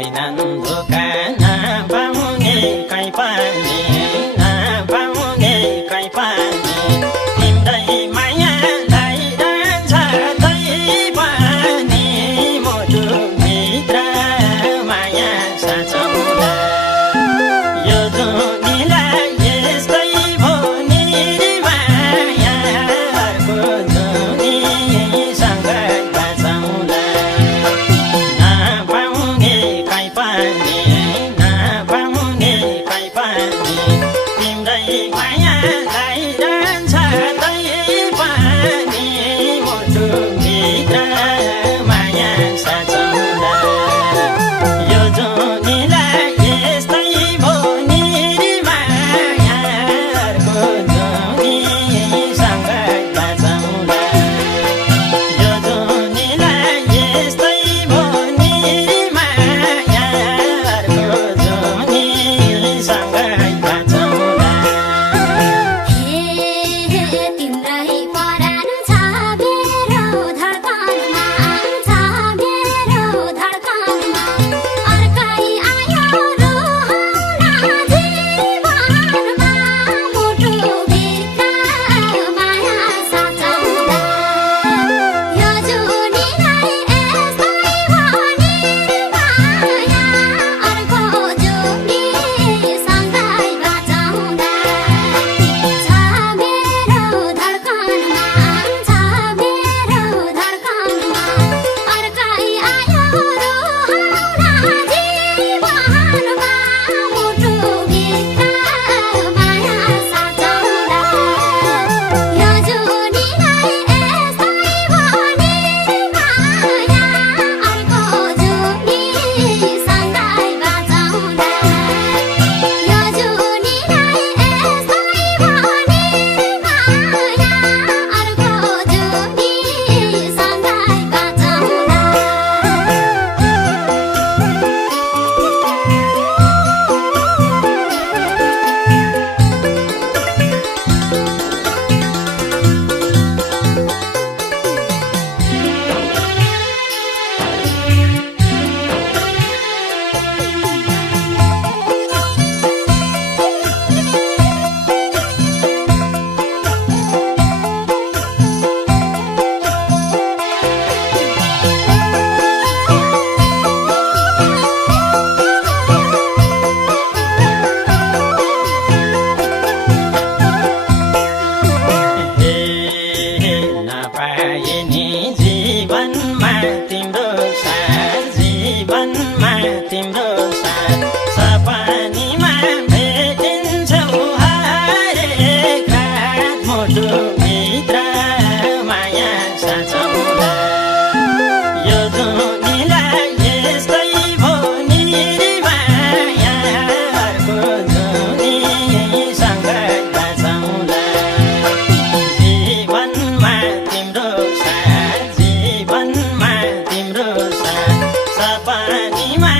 छैनन् धोका नपाउने कहीँ पनि नपाउने कहीँ पनि तिम्रै मायालाई रहन्छ तै पनि मुटुभित्र माया साँचौला यो दुनियाँलाई यस्तै भो नि माया अर्को दुनियाँसँगै बाँचौला नपाउने कहीँ पनि नपाउने कहीँ पनि तिम्रै मायालाई रहन्छ तै पनि मुटुभित्र माया साँचौला यो दुनियाँलाई यस्तै भो नि माया अर्को दुनियाँसँगै बाँचौला यो दुनियाँलाई यस्तै भो नि माया अर्को दुनियाँसँगै बाँचौला तिम्रै परान छ मेरो धड्कनमा अर्कै आयो रोहौला जीवनमा मुटुभित्र माया साँचौला यो जुनीलाई यस्तै भनी माया अर्को जुनीसँगै बाँचौला छ मेरो धड्कनमा अर्कै आयो रोहौला जीवनमा मुटुभित्र माया साँचौला यो जुनीलाई यस्तै भनी माया अर्को जुनीसँगै बाँचौला यो जुनीलाई यस्तै भनी माया अर्को जुनीसँगै बाँचौला नपाए नि जीवनमा तिम्रो साथ जीवनमा तिम्रो साथ सपनीमा भेटिन्छौ हरेक रात मुटुभित्र माया साँचौला यो दुनियाँलाई यस्तै भो नि माया अर्को दुनियाँसँगै बाँचौला जीवनमा तिम्रो साथ जीवनमा तिम्रो साथ सपनीमा